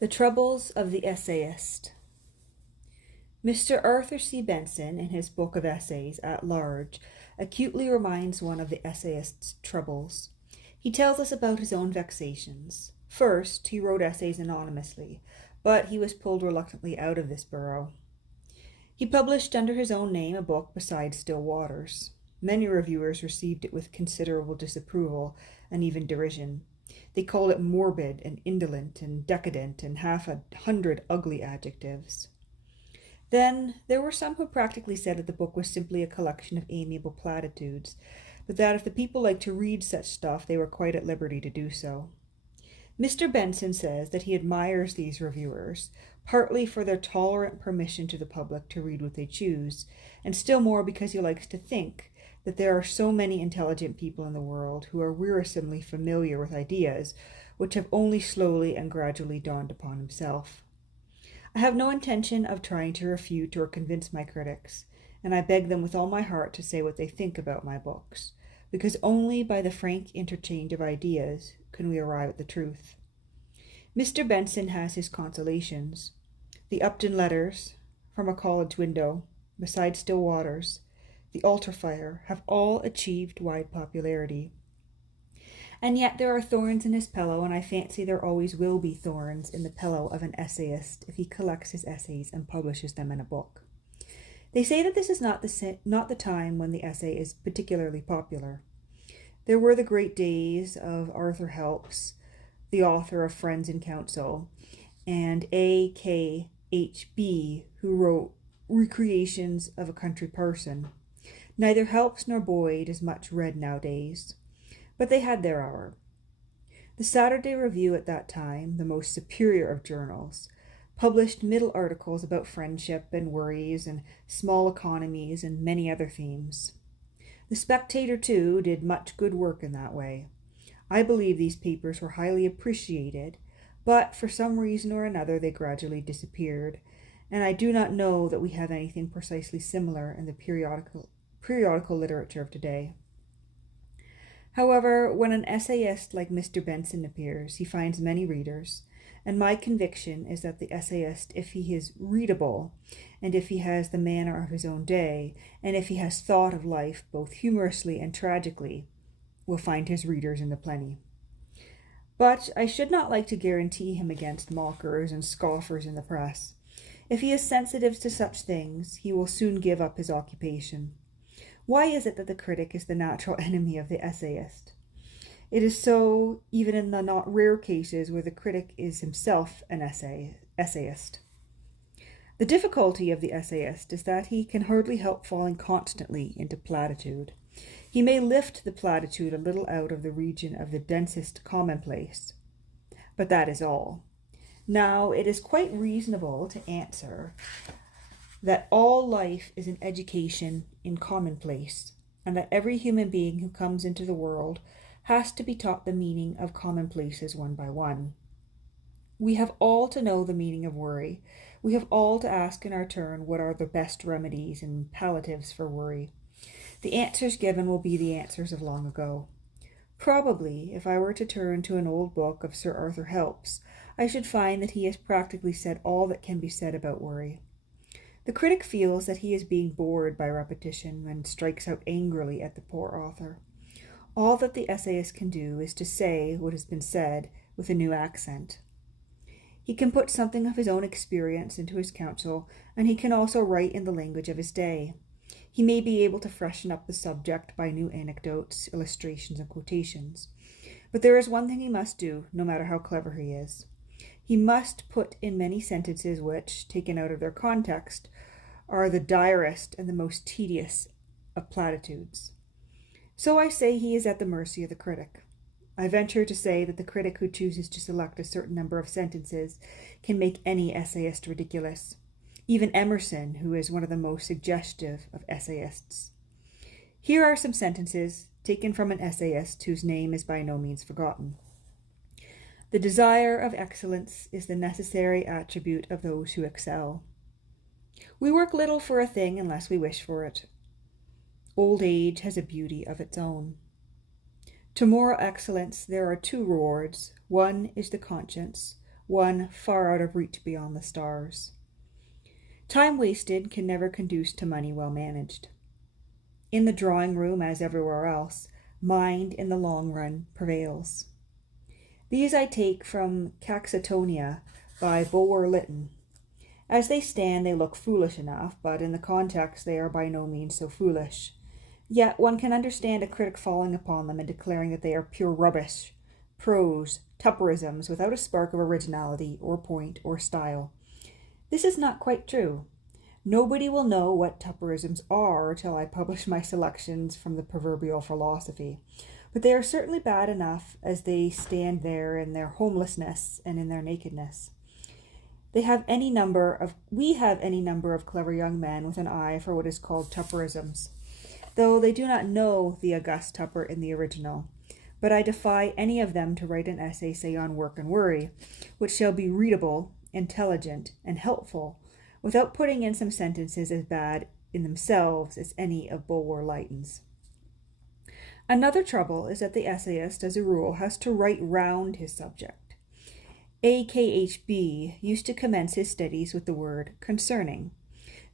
The Troubles of the Essayist. Mr. Arthur C. Benson, in his book of essays at large, acutely reminds one of the essayist's troubles. He tells us about his own vexations. First, he wrote essays anonymously, but he was pulled reluctantly out of this burrow. He published under his own name a book besides Still Waters. Many reviewers received it with considerable disapproval and even derision. They called it morbid and indolent and decadent and 100 ugly adjectives. Then there were some who practically said that the book was simply a collection of amiable platitudes, but that if the people liked to read such stuff, they were quite at liberty to do so. Mr. Benson says that he admires these reviewers, partly for their tolerant permission to the public to read what they choose, and still more because he likes to think that there are so many intelligent people in the world who are wearisomely familiar with ideas which have only slowly and gradually dawned upon himself. I have no intention of trying to refute or convince my critics, and I beg them with all my heart to say what they think about my books, because only by the frank interchange of ideas can we arrive at the truth. Mr. Benson has his consolations. The Upton Letters, From a College Window, Beside Still Waters, The Altar Fire have all achieved wide popularity. And yet there are thorns in his pillow, and I fancy there always will be thorns in the pillow of an essayist if he collects his essays and publishes them in a book. They say that this is not the time when the essay is particularly popular. There were the great days of Arthur Helps, the author of Friends in Council, and A.K.H.B., who wrote Recreations of a Country Person. Neither Helps nor Boyd is much read nowadays, but they had their hour. The Saturday Review at that time, the most superior of journals, published middle articles about friendship and worries and small economies and many other themes. The Spectator, too, did much good work in that way. I believe these papers were highly appreciated, but for some reason or another they gradually disappeared, and I do not know that we have anything precisely similar in the periodical literature of today. However, when an essayist like Mr. Benson appears, he finds many readers, and my conviction is that the essayist, if he is readable, and if he has the manner of his own day, and if he has thought of life both humorously and tragically, will find his readers in the plenty. But I should not like to guarantee him against mockers and scoffers in the press. If he is sensitive to such things, he will soon give up his occupation. Why is it that the critic is the natural enemy of the essayist? It is so even in the not rare cases where the critic is himself an essayist. The difficulty of the essayist is that he can hardly help falling constantly into platitude. He may lift the platitude a little out of the region of the densest commonplace, but that is all. Now, it is quite reasonable to answer that all life is an education in commonplace, and that every human being who comes into the world has to be taught the meaning of commonplaces one by one. We have all to know the meaning of worry. We have all to ask in our turn what are the best remedies and palliatives for worry. The answers given will be the answers of long ago. Probably, if I were to turn to an old book of Sir Arthur Helps, I should find that he has practically said all that can be said about worry. The critic feels that he is being bored by repetition and strikes out angrily at the poor author. All that the essayist can do is to say what has been said with a new accent. He can put something of his own experience into his counsel, and he can also write in the language of his day. He may be able to freshen up the subject by new anecdotes, illustrations, and quotations. But there is one thing he must do, no matter how clever he is. He must put in many sentences which, taken out of their context, are the direst and the most tedious of platitudes. So I say he is at the mercy of the critic. I venture to say that the critic who chooses to select a certain number of sentences can make any essayist ridiculous, even Emerson, who is one of the most suggestive of essayists. Here are some sentences taken from an essayist whose name is by no means forgotten. The desire of excellence is the necessary attribute of those who excel. We work little for a thing unless we wish for it. Old age has a beauty of its own. To moral excellence there are two rewards. One is the conscience, one far out of reach beyond the stars. Time wasted can never conduce to money well managed. In the drawing room, as everywhere else, mind in the long run prevails. These I take from Caxatonia by Bulwer Lytton. As they stand, they look foolish enough, but in the context they are by no means so foolish. Yet one can understand a critic falling upon them and declaring that they are pure rubbish, prose, Tupperisms without a spark of originality or point or style. This is not quite true. Nobody will know what Tupperisms are till I publish my selections from the proverbial philosophy, but they are certainly bad enough as they stand there in their homelessness and in their nakedness. We have any number of clever young men with an eye for what is called Tupperisms, though they do not know the august Tupper in the original. But I defy any of them to write an essay, say, on work and worry, which shall be readable, intelligent, and helpful, without putting in some sentences as bad in themselves as any of Bulwer Lytton's. Another trouble is that the essayist, as a rule, has to write round his subject. A.K.H.B. used to commence his studies with the word concerning.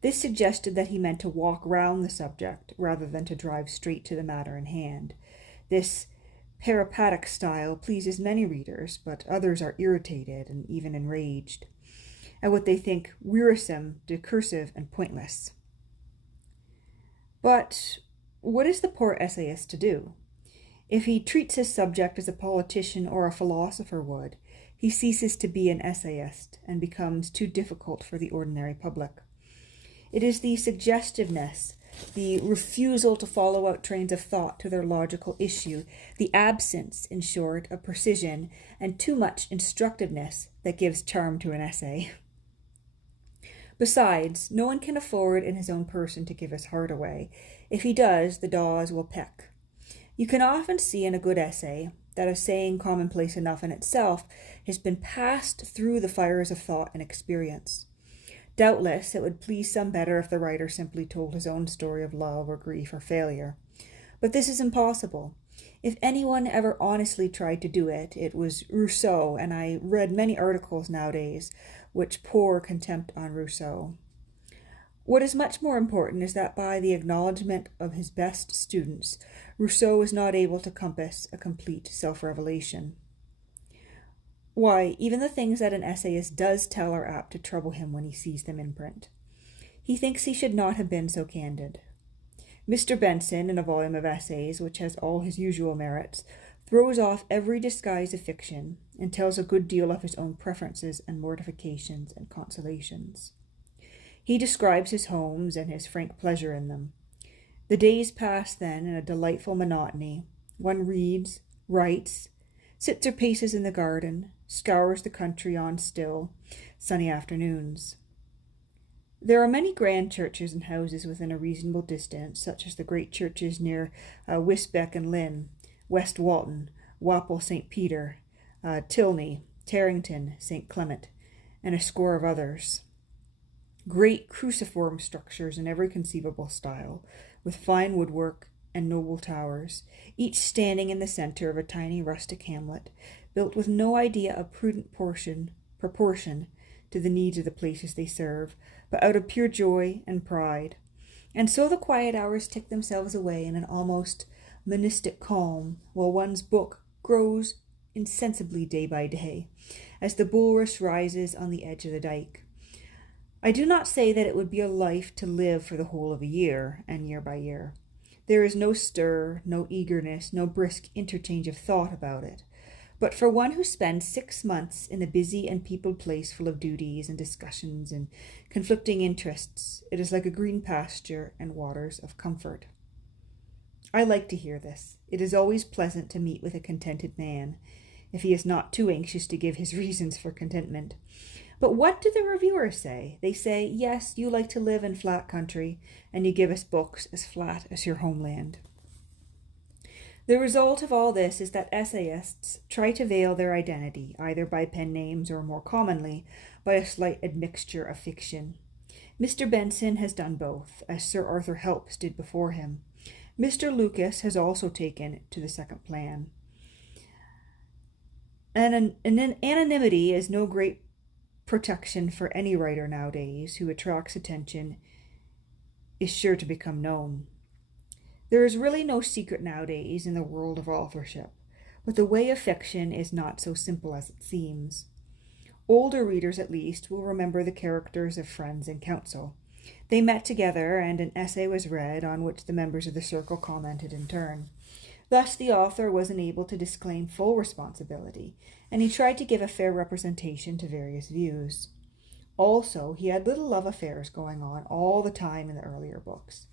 This suggested that he meant to walk round the subject rather than to drive straight to the matter in hand. This peripatetic style pleases many readers, but others are irritated and even enraged at what they think wearisome, discursive, and pointless. But what is the poor essayist to do? If he treats his subject as a politician or a philosopher would, he ceases to be an essayist and becomes too difficult for the ordinary public. It is the suggestiveness, the refusal to follow out trains of thought to their logical issue, the absence, in short, of precision and too much instructiveness that gives charm to an essay. Besides, no one can afford in his own person to give his heart away. If he does, the daws will peck. You can often see in a good essay that a saying commonplace enough in itself has been passed through the fires of thought and experience. Doubtless, it would please some better if the writer simply told his own story of love or grief or failure. But this is impossible. If anyone ever honestly tried to do it, it was Rousseau, and I read many articles nowadays which pour contempt on Rousseau. What is much more important is that by the acknowledgement of his best students, Rousseau is not able to compass a complete self-revelation. Why, even the things that an essayist does tell are apt to trouble him when he sees them in print. He thinks he should not have been so candid. Mr. Benson, in a volume of essays, which has all his usual merits, throws off every disguise of fiction and tells a good deal of his own preferences and mortifications and consolations. He describes his homes and his frank pleasure in them. The days pass then in a delightful monotony. One reads, writes, sits or paces in the garden, scours the country on still, sunny afternoons. There are many grand churches and houses within a reasonable distance, such as the great churches near Wisbeck and Lynn, West Walton, Wapple St. Peter, Tilney, Tarrington, St. Clement, and a score of others. Great cruciform structures in every conceivable style, with fine woodwork and noble towers, each standing in the center of a tiny rustic hamlet, built with no idea of prudent proportion to the needs of the places they serve, but out of pure joy and pride. And so the quiet hours tick themselves away in an almost monistic calm, while one's book grows insensibly day by day, as the bulrush rises on the edge of the dike. I do not say that it would be a life to live for the whole of a year, and year by year. There is no stir, no eagerness, no brisk interchange of thought about it. But for one who spends 6 months in a busy and peopled place full of duties and discussions and conflicting interests, it is like a green pasture and waters of comfort. I like to hear this. It is always pleasant to meet with a contented man, if he is not too anxious to give his reasons for contentment. But what do the reviewers say? They say, yes, you like to live in flat country, and you give us books as flat as your homeland. The result of all this is that essayists try to veil their identity, either by pen names or, more commonly, by a slight admixture of fiction. Mr. Benson has done both, as Sir Arthur Helps did before him. Mr. Lucas has also taken to the second plan. And anonymity is no great protection for any writer nowadays who attracts attention is sure to become known. There is really no secret nowadays in the world of authorship, but the way of fiction is not so simple as it seems. Older readers, at least, will remember the characters of Friends in Council. They met together, and an essay was read on which the members of the circle commented in turn. Thus, the author wasn't able to disclaim full responsibility, and he tried to give a fair representation to various views. Also, he had little love affairs going on all the time in the earlier books.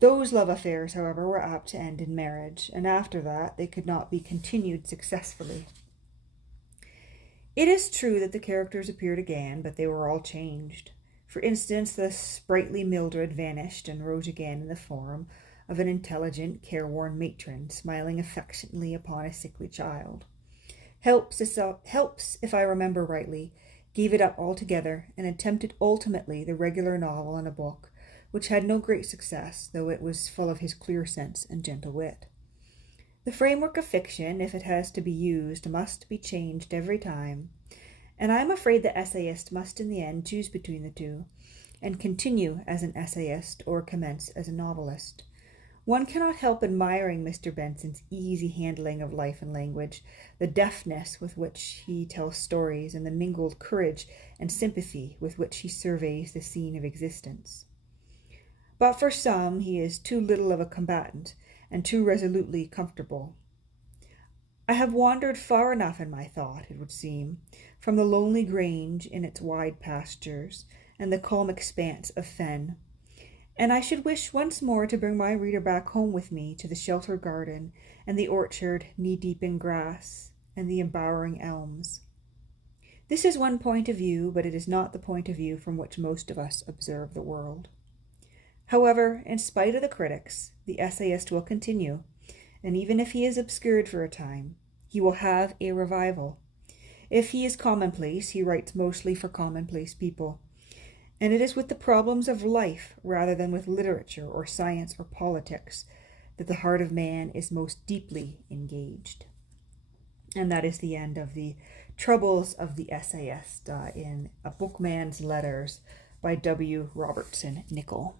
Those love affairs, however, were apt to end in marriage, and after that they could not be continued successfully. It is true that the characters appeared again, but they were all changed. For instance, the sprightly Mildred vanished and rose again in the form of an intelligent, careworn matron, smiling affectionately upon a sickly child. Helps, if I remember rightly, gave it up altogether and attempted ultimately the regular novel in a book, which had no great success, though it was full of his clear sense and gentle wit. The framework of fiction, if it has to be used, must be changed every time, and I am afraid the essayist must in the end choose between the two, and continue as an essayist or commence as a novelist. One cannot help admiring Mr. Benson's easy handling of life and language, the deftness with which he tells stories, and the mingled courage and sympathy with which he surveys the scene of existence. But for some, he is too little of a combatant, and too resolutely comfortable. I have wandered far enough in my thought, it would seem, from the lonely grange in its wide pastures, and the calm expanse of fen, and I should wish once more to bring my reader back home with me to the sheltered garden, and the orchard knee-deep in grass, and the embowering elms. This is one point of view, but it is not the point of view from which most of us observe the world. However, in spite of the critics, the essayist will continue, and even if he is obscured for a time, he will have a revival. If he is commonplace, he writes mostly for commonplace people, and it is with the problems of life rather than with literature or science or politics that the heart of man is most deeply engaged. And that is the end of the Troubles of the Essayist in A Bookman's Letters by W. Robertson Nicoll.